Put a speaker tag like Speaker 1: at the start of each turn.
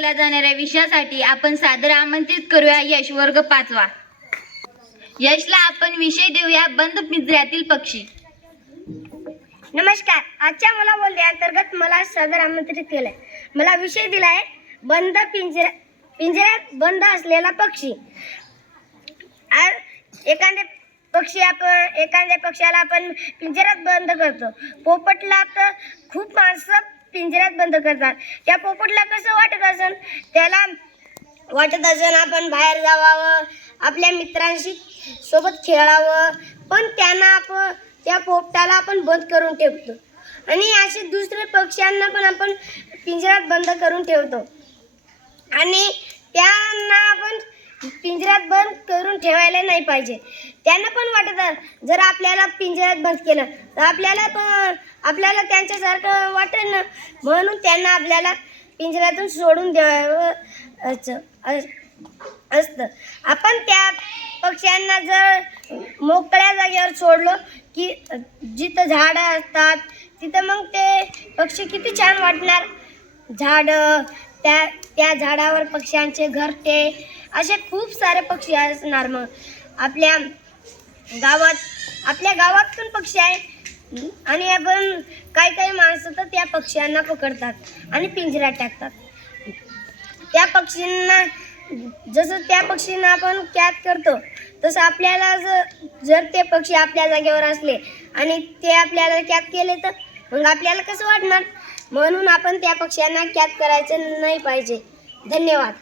Speaker 1: केला जाणाऱ्या विषयासाठी आपण सादर आमंत्रित करूया यश वर्ग पाचवा. यशला आपण विषय देऊया बंद पिंजऱ्यातील पक्षी.
Speaker 2: नमस्कार. आजच्या मला बोलले अंतर्गत मला सादर आमंत्रित केलंय. मला विषय दिलाय बंद पिंजऱ्या पिंजऱ्यात बंद असलेला पक्षी. एखाद्या पक्षी आपण एखाद्या पक्षाला आपण पिंजऱ्यात बंद करतो. पोपटला तर खूप माणसं पिंजऱ्यात बंद करतात. त्या पोपटला कसं वाटत असेल त्याला वाटत असेल आपण बाहेर जावावं आपल्या मित्रांशी सोबत खेळावं पण त्यांना आपण त्या पोपटाला आपण बंद करून ठेवतो. आणि असे दुसरे पक्ष्यांना पण आपण पिंजऱ्यात बंद करून ठेवतो. आणि त्यांना आपण पिंजऱ्यात बंद करून ठेवायला नाही पाहिजे. त्यांना पण वाटत जर आपल्याला पिंजऱ्यात बंद केलं तर आपल्याला पण आपल्याला त्यांच्यासारखं वाटेल ना. म्हणून त्यांना आपल्याला पिंजऱ्यातून सोडून द्यावं असं अस- असतं. आपण त्या पक्ष्यांना जर मोकळ्या जागेवर सोडलो की जिथं झाडं असतात तिथं मग ते पक्षी किती छान वाटणार. झाडं त्या त्या झाडावर पक्ष्यांचे घरटे असे खूप सारे पक्षी असणार मग. आपल्या गावात आपल्या गावात पण पक्षी आहे. आणि आपण काही काही माणसं तर त्या पक्ष्यांना पकडतात आणि पिंजऱ्यात टाकतात. त्या पक्षींना जसं त्या पक्षींना आपण कॅद करतो तसं आपल्याला जर जर ते पक्षी आपल्या जागेवर असले आणि ते आपल्याला कॅद केले तर मग आपल्याला कसं वाटणार? म्हणून आपण त्या पक्ष्यांना कॅद करायचं नाही पाहिजे. धन्यवाद.